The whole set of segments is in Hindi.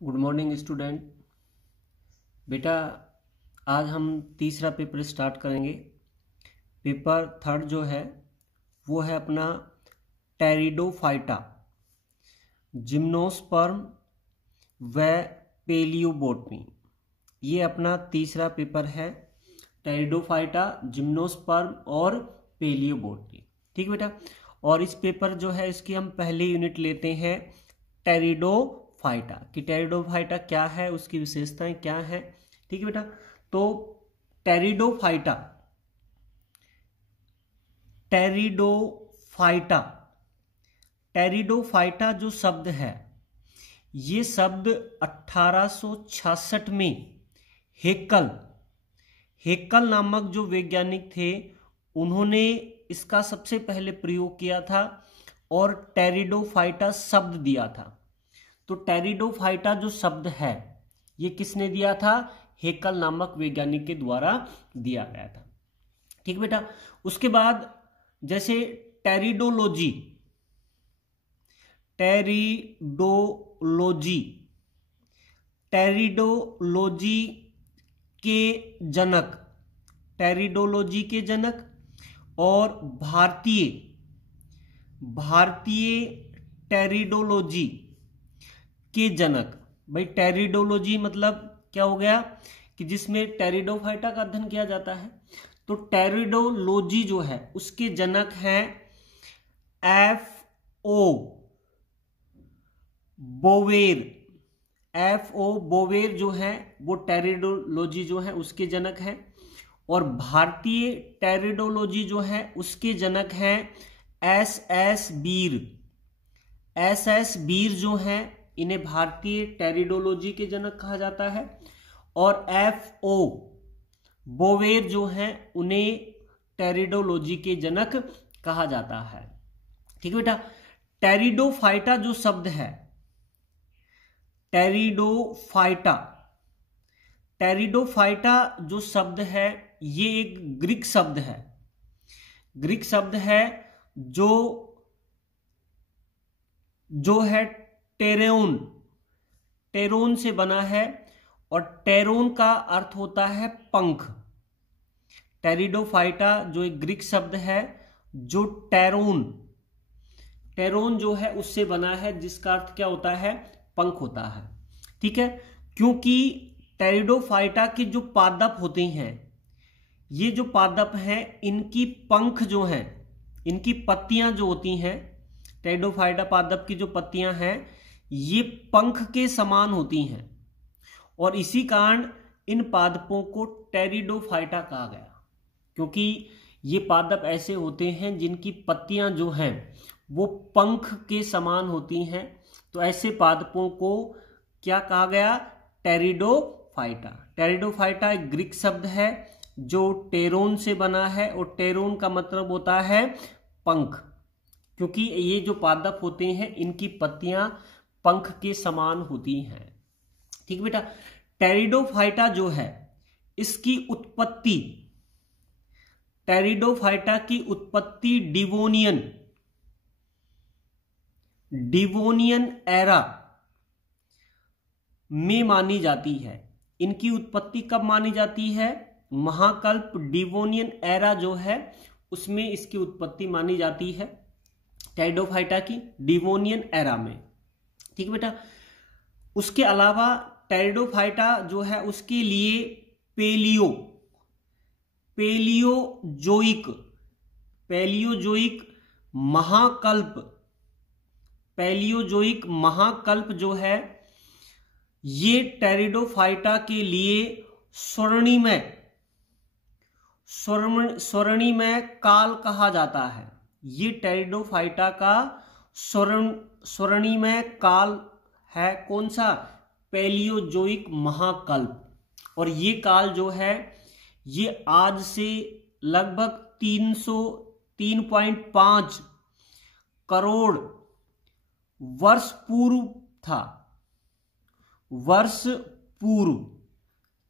Good morning student. बेटा आज हम तीसरा पेपर स्टार्ट करेंगे। पेपर थर्ड जो है वो है अपना टेरिडोफाइटा, जिम्नोस्पर्म व पेलियोबोटमी। ये अपना तीसरा पेपर है, टेरिडोफाइटा, जिम्नोस्पर्म और पेलियोबोटमी। ठीक बेटा। और इस पेपर जो है इसकी हम पहली यूनिट लेते हैं टेरिडोफाइटा कि टेरिडोफाइटा क्या है, उसकी विशेषताएं क्या है। ठीक है बेटा। तो टेरिडोफाइटा टेरिडोफाइटा टेरिडोफाइटा जो शब्द है, ये शब्द 1866 में हेक्कल नामक जो वैज्ञानिक थे उन्होंने इसका सबसे पहले प्रयोग किया था और टेरिडोफाइटा शब्द दिया था। तो टेरिडोफाइटा जो शब्द है ये किसने दिया था? हेक्कल नामक वैज्ञानिक के द्वारा दिया गया था। ठीक बेटा। उसके बाद जैसे टेरिडोलॉजी के जनक और भारतीय टेरिडोलॉजी के जनक। भाई टेरिडोलॉजी मतलब क्या हो गया कि जिसमें टेरिडोफाइटा का अध्ययन किया जाता है। तो टेरिडोलॉजी जो है उसके जनक हैं F.O. बोवेर जो है वो टेरिडोलॉजी जो है उसके जनक हैं। और भारतीय टेरिडोलॉजी जो है उसके जनक हैं S.S. बीर जो हैं, इन्हें भारतीय टेरिडोलॉजी के जनक कहा जाता है। और F.O. बोवेर जो हैं उन्हें टेरिडोलॉजी के जनक कहा जाता है। ठीक है बेटा। टेरिडोफाइटा जो शब्द है, टेरिडोफाइटा जो शब्द है ये एक ग्रीक शब्द है जो है टेरोन से बना है। और टेरोन का अर्थ होता है पंख। टेरिडोफाइटा जो एक ग्रीक शब्द है जो टेरोन जो है उससे बना है, जिसका अर्थ क्या होता है? पंख होता है। ठीक है। क्योंकि टेरिडोफाइटा के जो पादप होते हैं, ये जो पादप हैं इनकी पंख जो हैं, इनकी पत्तियां जो होती हैं, टेरिडोफाइटा पादप की जो पत्तियां हैं ये पंख के समान होती हैं। और इसी कारण इन पादपों को टेरिडोफाइटा कहा गया, क्योंकि ये पादप ऐसे होते हैं जिनकी पत्तियां जो हैं वो पंख के समान होती हैं। तो ऐसे पादपों को क्या कहा गया? टेरिडोफाइटा। टेरिडोफाइटा एक ग्रीक शब्द है जो टेरोन से बना है, और टेरोन का मतलब होता है पंख, क्योंकि ये जो पादप होते हैं इनकी पत्तियां पंख के समान होती हैं। ठीक बेटा। टेरिडोफाइटा जो है इसकी उत्पत्ति, टेरिडोफाइटा की उत्पत्ति डिवोनियन एरा में मानी जाती है। इनकी उत्पत्ति कब मानी जाती है? महाकल्प डिवोनियन एरा जो है उसमें इसकी उत्पत्ति मानी जाती है, टेरिडोफाइटा की डिवोनियन एरा में। ठीक है बेटा। उसके अलावा टेरिडोफाइटा जो है उसके लिए पैलियोजोइक महाकल्प जो है ये टेरिडोफाइटा के लिए स्वर्णिमय काल कहा जाता है। ये टेरिडोफाइटा का स्वर्णिमय काल है। कौन सा? पैलियोजोइक महाकल्प। और ये काल जो है ये आज से लगभग 3.5 करोड़ वर्ष पूर्व था।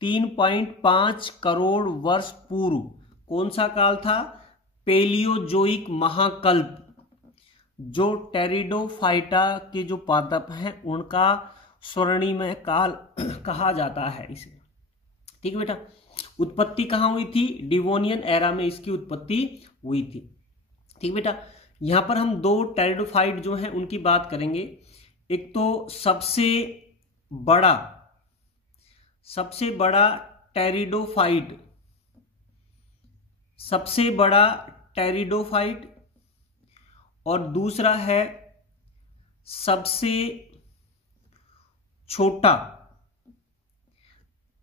3.5 करोड़ वर्ष पूर्व कौन सा काल था? पैलियोजोइक महाकल्प, जो टेरिडोफाइटा के जो पादप हैं उनका स्वर्णिमय काल कहा जाता है इसे। ठीक है बेटा, उत्पत्ति कहाँ हुई थी? डिवोनियन एरा में इसकी उत्पत्ति हुई थी। ठीक बेटा, यहां पर हम दो टेरिडोफाइट जो हैं उनकी बात करेंगे। एक तो सबसे बड़ा टेरिडोफाइट, और दूसरा है सबसे छोटा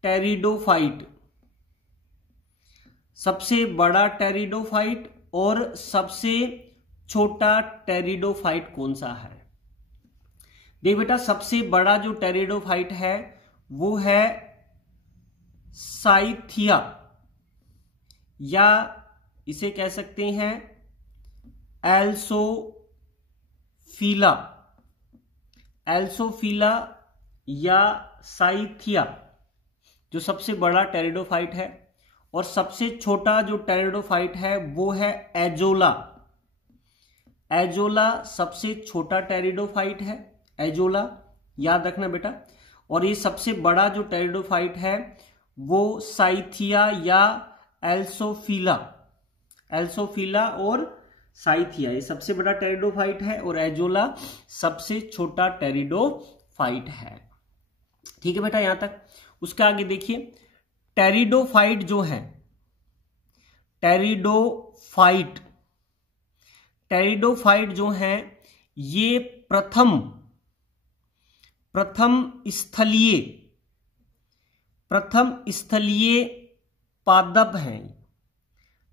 टेरिडोफाइट। सबसे बड़ा टेरिडोफाइट और सबसे छोटा टेरिडोफाइट कौन सा है? देख बेटा, सबसे बड़ा जो टेरिडोफाइट है वो है साइथिया, या इसे कह सकते हैं एल्सोफिला या साइथिया, जो सबसे बड़ा टेरिडोफाइट है। और सबसे छोटा जो टेरिडोफाइट है वो है एजोला। एजोला सबसे छोटा टेरिडोफाइट है, एजोला याद रखना बेटा। और ये सबसे बड़ा जो टेरिडोफाइट है वो साइथिया या एल्सोफिला और साइथिया, ये सबसे बड़ा टेरिडोफाइट है, और एजोला सबसे छोटा टेरिडोफाइट है। ठीक है बेटा, यहां तक। उसके आगे देखिए, टेरिडोफाइट जो है ये प्रथम स्थलीय पादप हैं।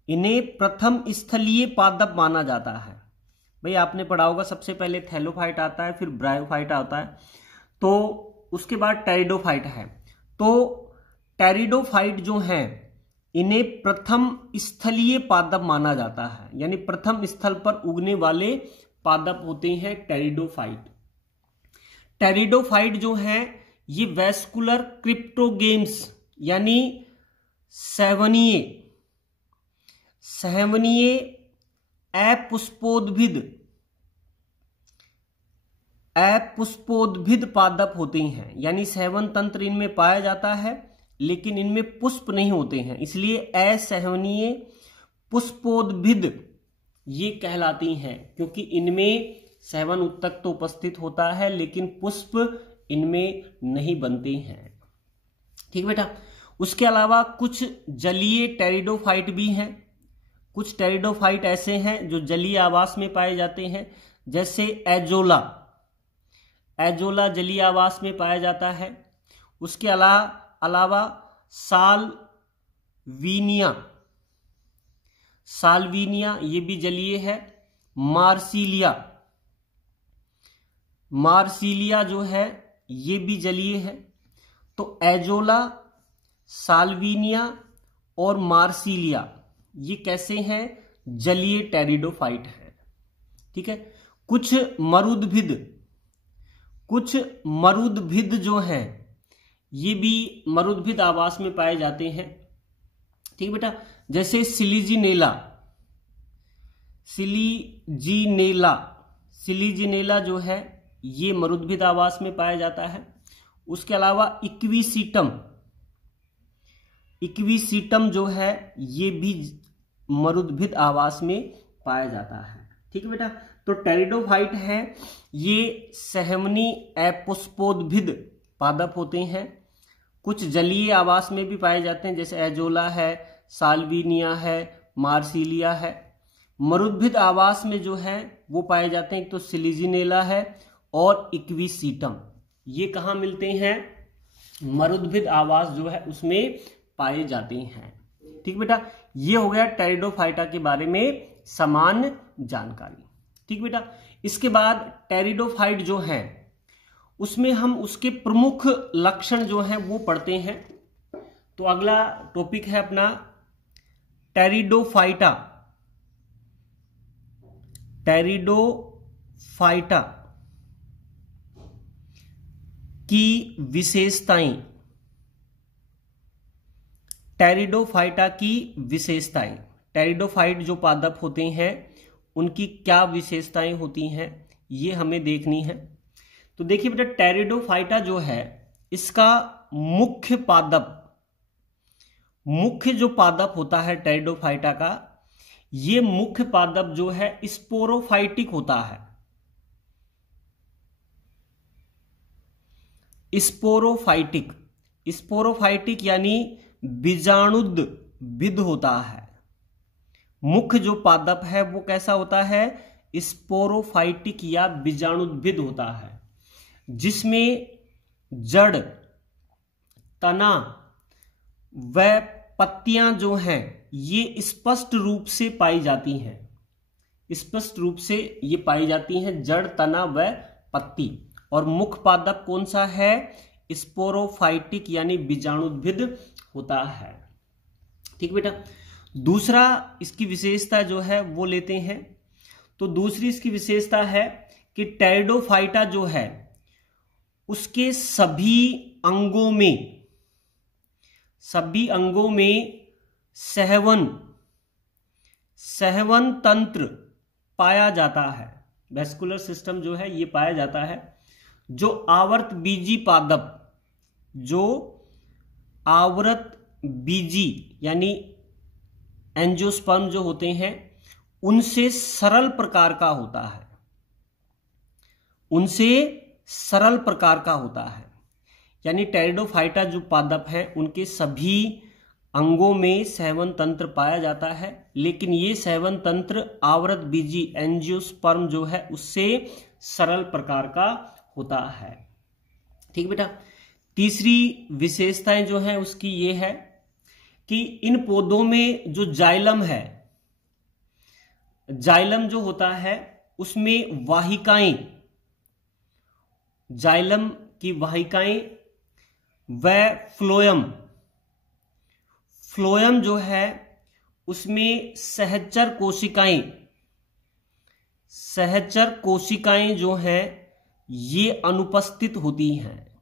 इन्हें प्रथम स्थलीय पादप माना जाता है। भाई आपने पढ़ा होगा, सबसे पहले थैलोफाइट आता है, फिर ब्रायोफाइट आता है, तो उसके बाद टेरिडोफाइट है। तो टेरिडोफाइट जो हैं इन्हें प्रथम स्थलीय पादप माना जाता है, यानी प्रथम स्थल पर उगने वाले पादप होते हैं टेरिडोफाइट। टेरिडोफाइट जो हैं ये वैस्कुलर क्रिप्टोगेम्स यानी सहवनीय अपुष्पोद्भिद पादप होते हैं, यानी सेवन तंत्र इनमें पाया जाता है लेकिन इनमें पुष्प नहीं होते हैं, इसलिए असहवनीय पुष्पोद्भिद ये कहलाती हैं, क्योंकि इनमें सेवन उत्तक तो उपस्थित होता है लेकिन पुष्प इनमें नहीं बनते हैं। ठीक बेटा, उसके अलावा कुछ जलीय टेरिडोफाइट भी हैं। कुछ टेरिडोफाइट ऐसे हैं जो जलीय आवास में पाए जाते हैं, जैसे एजोला जलीय आवास में पाया जाता है। उसके अलावा साल्विनिया ये भी जलीय है। मार्सिलिया जो है ये भी जलीय है। तो एजोला, साल्विनिया और मार्सिलिया ये कैसे हैं? जलीय टेरिडोफाइट है। ठीक है, कुछ मरुदभिद जो हैं ये भी मरुदभिद आवास में पाए जाते हैं। ठीक बेटा, जैसे सिलीजिनेला जो है ये मरुदभिद आवास में पाया जाता है। उसके अलावा इक्विसीटम जो है ये भी मरुदभिद आवास में पाया जाता है। ठीक है बेटा, तो टेरिडोफाइट है ये सहवनी अपुष्पोद्भिद पादप होते हैं। कुछ जलीय आवास में भी पाए जाते हैं, जैसे एजोला है, साल्विनिया है, मार्सिलिया है। मरुदभिद आवास में जो है वो पाए जाते हैं, एक तो सिलीजिनेला है और इक्विसीटम। ये कहाँ मिलते हैं? मरुदभिद आवास जो है उसमें पाए जाते हैं। ठीक बेटा, ये हो गया टेरिडोफाइटा के बारे में सामान्य जानकारी। ठीक बेटा, इसके बाद टेरिडोफाइट जो है उसमें हम उसके प्रमुख लक्षण जो हैं वो पढ़ते हैं। तो अगला टॉपिक है अपना टेरिडोफाइटा की विशेषताएं। टेरिडोफाइट जो पादप होते हैं उनकी क्या विशेषताएं होती हैं ये हमें देखनी है। तो देखिए बेटा, टेरिडोफाइटा जो है इसका मुख्य जो पादप होता है टेरिडोफाइटा का, ये मुख्य पादप जो है स्पोरोफाइटिक होता है। स्पोरोफाइटिक यानी बीजाणुद्भिद होता है। मुख्य जो पादप है वो कैसा होता है? स्पोरोफाइटिक या बीजाणुद्भिद होता है, जिसमें जड़, तना व पत्तियां जो हैं ये स्पष्ट रूप से पाई जाती हैं। स्पष्ट रूप से ये पाई जाती हैं, जड़, तना व पत्ती। और मुख्य पादप कौन सा है? स्पोरोफाइटिक यानी बीजाणुद्भिद होता है। ठीक बेटा, दूसरा इसकी विशेषता जो है वो लेते हैं। तो दूसरी इसकी विशेषता है कि टेरिडोफाइटा जो है उसके सभी अंगों में सहवन तंत्र पाया जाता है। वेस्कुलर सिस्टम जो है ये पाया जाता है। जो आवर्त बीजी यानी एंजियोस्पर्म जो होते हैं उनसे सरल प्रकार का होता है। यानी टेरिडोफाइटा जो पादप है उनके सभी अंगों में सहवन तंत्र पाया जाता है, लेकिन ये सहवन तंत्र आवर्त बीजी एंजियोस्पर्म जो है उससे सरल प्रकार का होता है। ठीक बेटा, तीसरी विशेषताएं जो है उसकी ये है कि इन पौधों में जो जाइलम है, जाइलम जो होता है उसमें वाहिकाएं, जाइलम की वाहिकाएं व फ्लोएम जो है उसमें सहचर कोशिकाएं जो हैं ये अनुपस्थित होती हैं।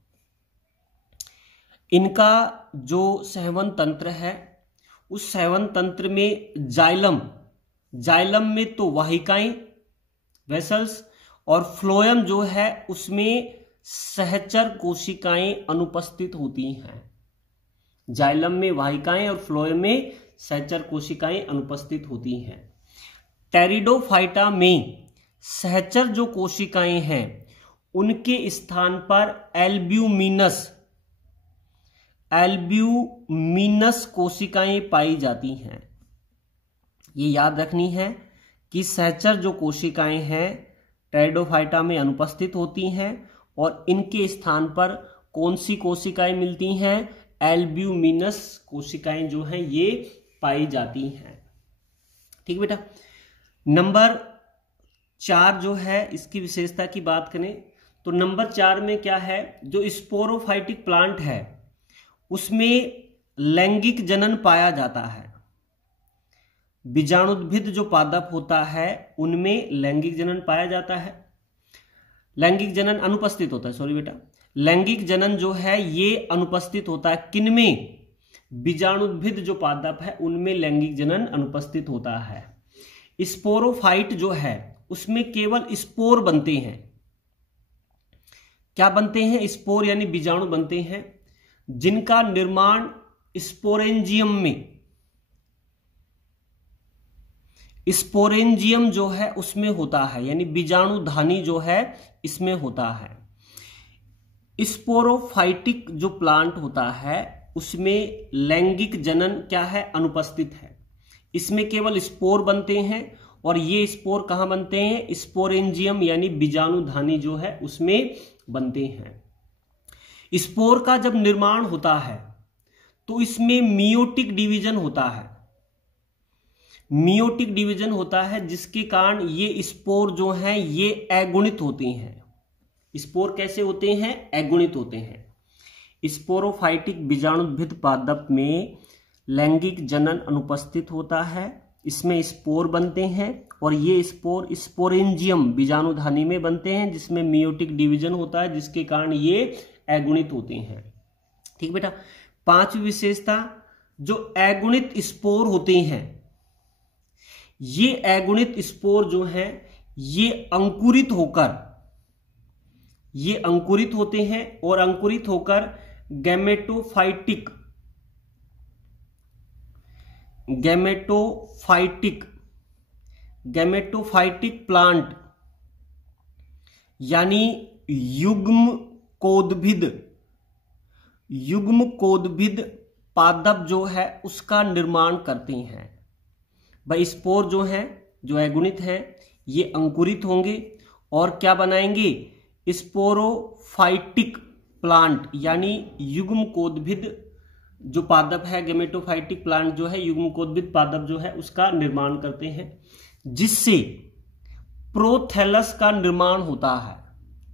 इनका जो सहवन तंत्र है उस सहवन तंत्र में जाइलम में तो वाहिकाएं वेसल्स और फ्लोएम जो है उसमें सहचर कोशिकाएं अनुपस्थित होती हैं। जाइलम में वाहिकाएं और फ्लोएम में सहचर कोशिकाएं अनुपस्थित होती हैं। टेरिडोफाइटा में सहचर जो कोशिकाएं हैं उनके स्थान पर एल्ब्यूमिनस कोशिकाएं पाई जाती हैं। ये याद रखनी है कि सहचर जो कोशिकाएं हैं टेरिडोफाइटा में अनुपस्थित होती हैं और इनके स्थान पर कौन सी कोशिकाएं मिलती हैं? एल्ब्यूमिनस कोशिकाएं जो हैं ये पाई जाती हैं। ठीक बेटा, नंबर 4 जो है इसकी विशेषता की बात करें तो नंबर 4 में क्या है? जो स्पोरोफाइटिक प्लांट है उसमें लैंगिक जनन पाया जाता है। बीजाणुद्भिद जो पादप होता है उनमें लैंगिक जनन पाया जाता है। लैंगिक जनन अनुपस्थित होता है, सॉरी बेटा, लैंगिक जनन जो है ये अनुपस्थित होता है। किनमें? बीजाणुद्भिद जो पादप है उनमें लैंगिक जनन अनुपस्थित होता है। स्पोरोफाइट जो है उसमें केवल स्पोर बनते हैं। क्या बनते हैं? स्पोर यानी बीजाणु बनते हैं, जिनका निर्माण स्पोरेंजियम जो है उसमें होता है, यानी बीजाणुधानी जो है इसमें होता है। स्पोरोफाइटिक जो प्लांट होता है उसमें लैंगिक जनन क्या है? अनुपस्थित है। इसमें केवल स्पोर बनते हैं और ये स्पोर कहां बनते हैं? स्पोरेंजियम यानी बीजाणुधानी जो है उसमें बनते हैं। स्पोर का जब निर्माण होता है तो इसमें मियोटिक डिवीजन होता है, जिसके कारण ये स्पोर जो हैं ये अगुणित होते हैं। स्पोर कैसे होते हैं? अगुणित होते हैं। स्पोरोफाइटिक बीजाणुद्भिद पादप में लैंगिक जनन अनुपस्थित होता है। इसमें स्पोर बनते हैं और ये स्पोर स्पोरेंजियम बीजाणुधानी में बनते हैं, जिसमें मियोटिक डिवीजन होता है, जिसके कारण ये अगुणित होते हैं। ठीक बेटा, 5वीं विशेषता, जो अगुणित स्पोर होते हैं, ये अगुणित स्पोर जो हैं ये अंकुरित ये अंकुरित होते हैं और अंकुरित होकर गैमेटोफाइटिक प्लांट यानी युग्मकोद्भिद पादप जो है उसका निर्माण करते हैं। भाई स्पोर जो है, जो अगुणित है, ये अंकुरित होंगे और क्या बनाएंगे, स्पोरोफाइटिक प्लांट यानी युग्मकोद्भिद जो पादप है, गैमेटोफाइटिक प्लांट जो है युग्मकोद्भिद पादप जो है उसका निर्माण करते हैं, जिससे प्रोथैलस का निर्माण होता है।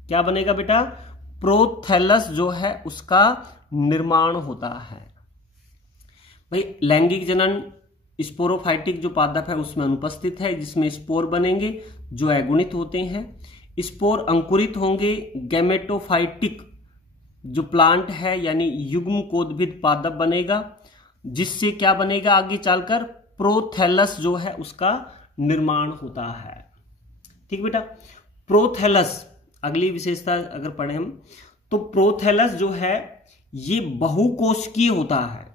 क्या बनेगा बेटा, प्रोथैलस जो है उसका निर्माण होता है। भाई लैंगिक जनन स्पोरोफाइटिक जो पादप है उसमें अनुपस्थित है, जिसमें स्पोर बनेंगे जो अगुणित होते हैं। स्पोर अंकुरित होंगे, गैमेटोफाइटिक जो प्लांट है यानी युग्मकोद्भिद पादप बनेगा, जिससे क्या बनेगा, आगे चलकर प्रोथैलस जो है उसका निर्माण होता है। ठीक बेटा, प्रोथैलस अगली विशेषता अगर पढ़े हम तो प्रोथैलस जो है ये बहुकोशिकीय होता है।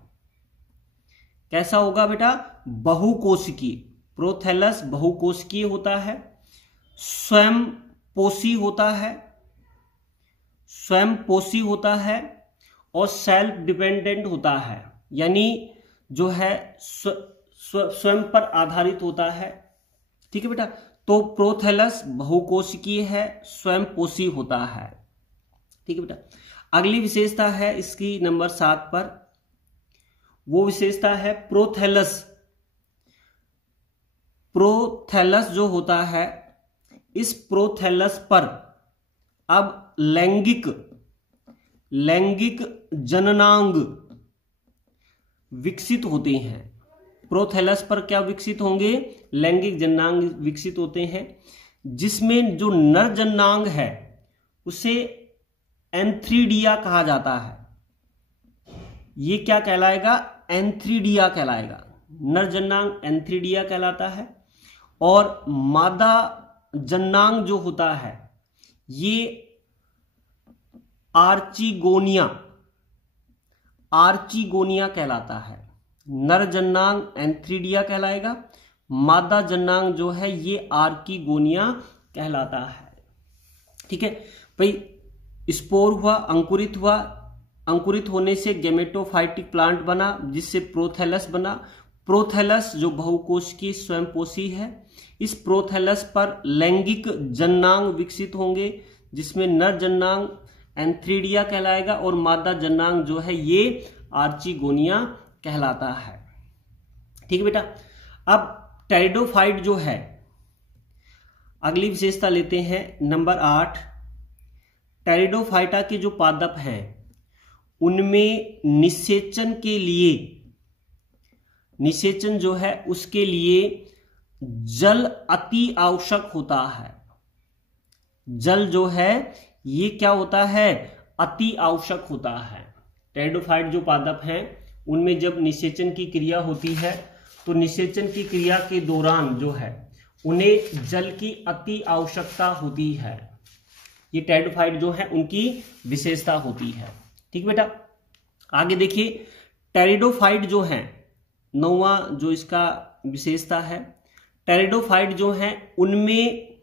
कैसा होगा बेटा, बहुकोशिकीय। प्रोथैलस बहुकोशिकीय होता है, स्वयं पोषी होता है और सेल्फ डिपेंडेंट होता है, यानी जो है स्वयं पर आधारित होता है। ठीक है बेटा, तो प्रोथैलस बहुकोशिकीय है, स्वयं पोषी होता है। ठीक है बेटा, अगली विशेषता है इसकी नंबर 7 पर, वो विशेषता है प्रोथैलस। प्रोथैलस जो होता है, इस प्रोथैलस पर अब लैंगिक जननांग विकसित होते हैं। प्रोथैलस पर क्या विकसित होंगे, लैंगिक जननांग विकसित होते हैं, जिसमें जो नर जननांग है उसे एंथ्रीडिया कहा जाता है। ये क्या कहलाएगा, एंथ्रीडिया कहलाएगा। नर जननांग एंथ्रीडिया कहलाता है और मादा जननांग जो होता है ये आर्चिगोनिया कहलाता है। नर जननांग एंथ्रीडिया कहलाएगा, मादा जननांग जो है ये आर्किगोनिया कहलाता है। ठीक है भाई, स्पोर हुआ, अंकुरित होने से गैमेटोफाइटिक प्लांट बना, जिससे प्रोथैलस बना। प्रोथैलस जो बहुकोशिकीय स्वयंपोषी है, इस प्रोथैलस पर लैंगिक जननांग विकसित होंगे, जिसमें नर जननांग एंथ्रीडिया कहलाएगा और मादा जननांग जो है ये आर्चिगोनिया कहलाता है। ठीक है बेटा, अब टेरिडोफाइट जो है, अगली विशेषता लेते हैं नंबर 8। टेरिडोफाइटा के जो पादप हैं उनमें निषेचन जो है उसके लिए जल अति आवश्यक होता है। जल जो है ये क्या होता है, अति आवश्यक होता है। टेरिडोफाइट जो पादप हैं उनमें जब निषेचन की क्रिया होती है तो निषेचन की क्रिया के दौरान जो है उन्हें जल की अति आवश्यकता होती है। ये टेरिडोफाइट जो है उनकी विशेषता होती है। ठीक बेटा, आगे देखिए, टेरिडोफाइट जो है, 9वां जो इसका विशेषता है, टेरिडोफाइट जो है उनमें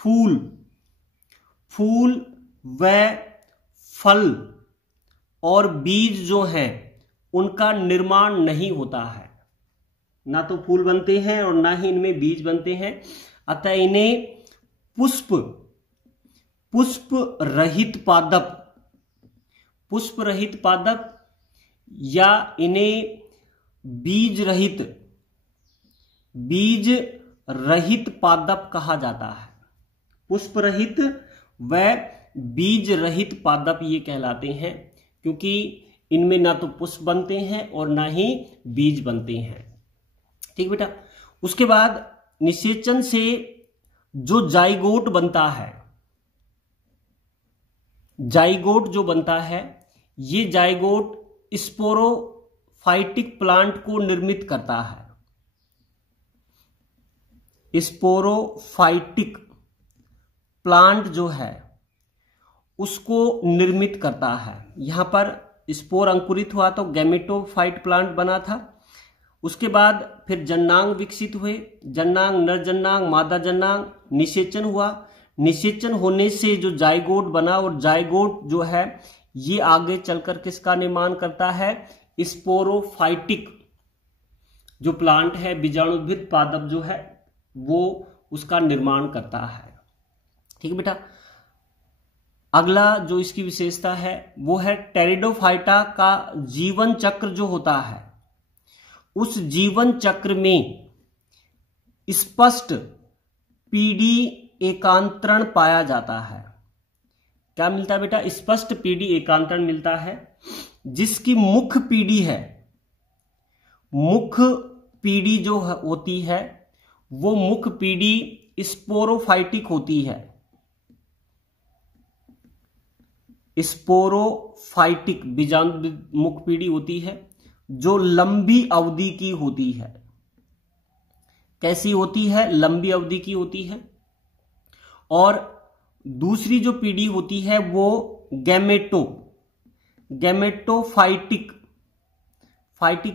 फूल व फल और बीज जो हैं उनका निर्माण नहीं होता है। ना तो फूल बनते हैं और ना ही इनमें बीज बनते हैं, अतः इन्हें पुष्प रहित पादप या इन्हें बीज रहित पादप कहा जाता है। पुष्प रहित व बीज रहित पादप ये कहलाते हैं, क्योंकि इनमें ना तो पुष्प बनते हैं और ना ही बीज बनते हैं। ठीक बेटा, उसके बाद निषेचन से जो जाइगोट बनता है, ये जाइगोट स्पोरोफाइटिक प्लांट को निर्मित करता है। स्पोरोफाइटिक प्लांट जो है उसको निर्मित करता है। यहां पर स्पोर अंकुरित हुआ तो गैमेटोफाइट प्लांट बना था। उसके बाद फिर जननांग विकसित हुए, जननांग, नर जननांग, मादा जननांग, निषेचन हुआ। निषेचन होने से जो जाइगोट बना, और जाइगोट जो है ये आगे चलकर किसका निर्माण करता है, स्पोरोफाइटिक जो प्लांट है, बीजाणुद्भिद पादप जो है वो उसका निर्माण करता है। ठीक है बेटा। अगला जो इसकी विशेषता है वो है टेरिडोफाइटा का जीवन चक्र जो होता है, उस जीवन चक्र में स्पष्ट पीडी एकांतरण पाया जाता है। क्या मिलता है बेटा, स्पष्ट पीडी एकांतरण मिलता है, जिसकी मुख्य पीडी है, मुख्य पीडी जो होती है वो मुख्य पीडी स्पोरोफाइटिक होती है। स्पोरोफाइटिक बीजाणु मुख्य पीढ़ी होती है जो लंबी अवधि की होती है। कैसी होती है, लंबी अवधि की होती है। और दूसरी जो पीढ़ी होती है वो गैमेटोफाइटिक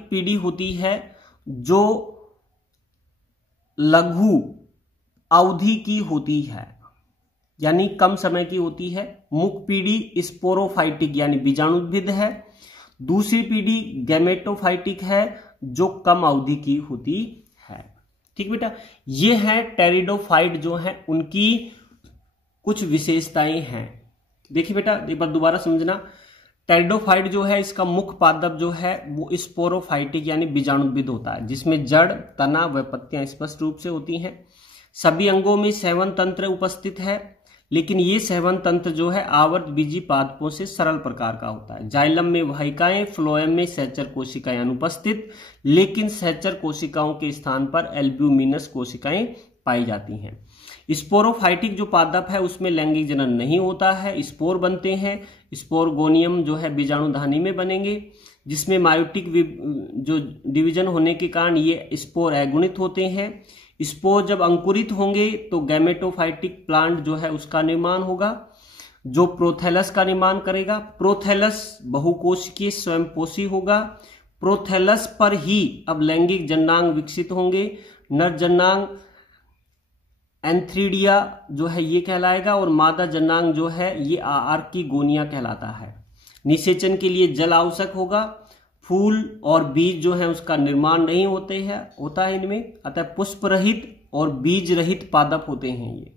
पीढ़ी होती है जो लघु अवधि की होती है, यानी कम समय की होती है। मुख्य पीढ़ी स्पोरोफाइटिक यानी बीजाणुद्भिद है, दूसरी पीढ़ी गैमेटोफाइटिक है जो कम अवधि की होती है। ठीक बेटा, ये है टेरिडोफाइट जो है उनकी कुछ विशेषताएं हैं। देखिए बेटा, एक बार दोबारा समझना, टेरिडोफाइट जो है इसका मुख्य पादप जो है वो स्पोरोफाइटिक यानी बीजाणुद्भिद होता है, जिसमें जड़, तना व पत्तियां स्पष्ट रूप से होती हैं। सभी अंगों में सेवन तंत्र उपस्थित है, लेकिन ये सेवन तंत्र जो है आवर्त बीजी पादपों से सरल प्रकार का होता है। जाइलम में वाहिकाएं, फ्लोएम में सहचर कोशिकाएं अनुपस्थित, लेकिन सहचर कोशिकाओं के स्थान पर एल्ब्यूमिनस कोशिकाएं पाई जाती हैं। स्पोरोफाइटिक जो पादप है उसमें लैंगिक जनन नहीं होता है, स्पोर बनते हैं। स्पोरगोनियम जो है बीजाणुधानी में बनेंगे, जिसमें मायोटिक जो डिवीजन होने के कारण ये स्पोर अगुणित होते हैं। स्पोर जब अंकुरित होंगे तो गैमेटोफाइटिक प्लांट जो है उसका निर्माण होगा, जो प्रोथैलस का निर्माण करेगा। प्रोथैलस बहुकोशिकीय स्वयंपोषी होगा। प्रोथैलस पर ही अब लैंगिक जननांग विकसित होंगे। नर जननांग एंथ्रीडिया जो है ये कहलाएगा, और मादा जननांग जो है ये आर्किगोनिया कहलाता है। निषेचन के लिए जल आवश्यक होगा। फूल और बीज जो है उसका निर्माण नहीं होता है इनमें, अतः पुष्प रहित और बीज रहित पादप होते हैं ये।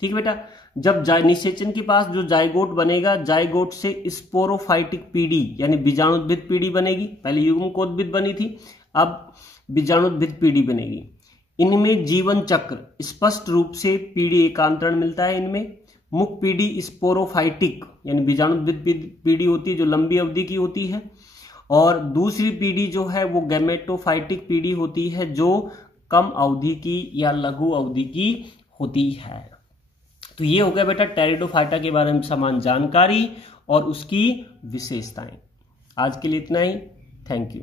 ठीक है बेटा, जब निषेचन के पास जो जाइगोट बनेगा, जाइगोट से स्पोरोफाइटिक पीढ़ी यानी बीजाणुद्भिद पीढ़ी बनेगी। पहले युग्मकोद्भिद बनी थी, अब बीजाणुद्भिद पीढ़ी बनेगी। इनमें जीवन चक्र स्पष्ट रूप से पीढ़ी एकांतरण मिलता है। इनमें मुख्य पीढ़ी स्पोरोफाइटिक यानी बीजाणुद्भिद पीढ़ी होती है जो लंबी अवधि की होती है, और दूसरी पीढ़ी जो है वो गैमेटोफाइटिक पीढ़ी होती है जो कम अवधि की या लघु अवधि की होती है। तो ये हो गया बेटा टेरिडोफाइटा के बारे में समान जानकारी और उसकी विशेषताएं। आज के लिए इतना ही। Thank you.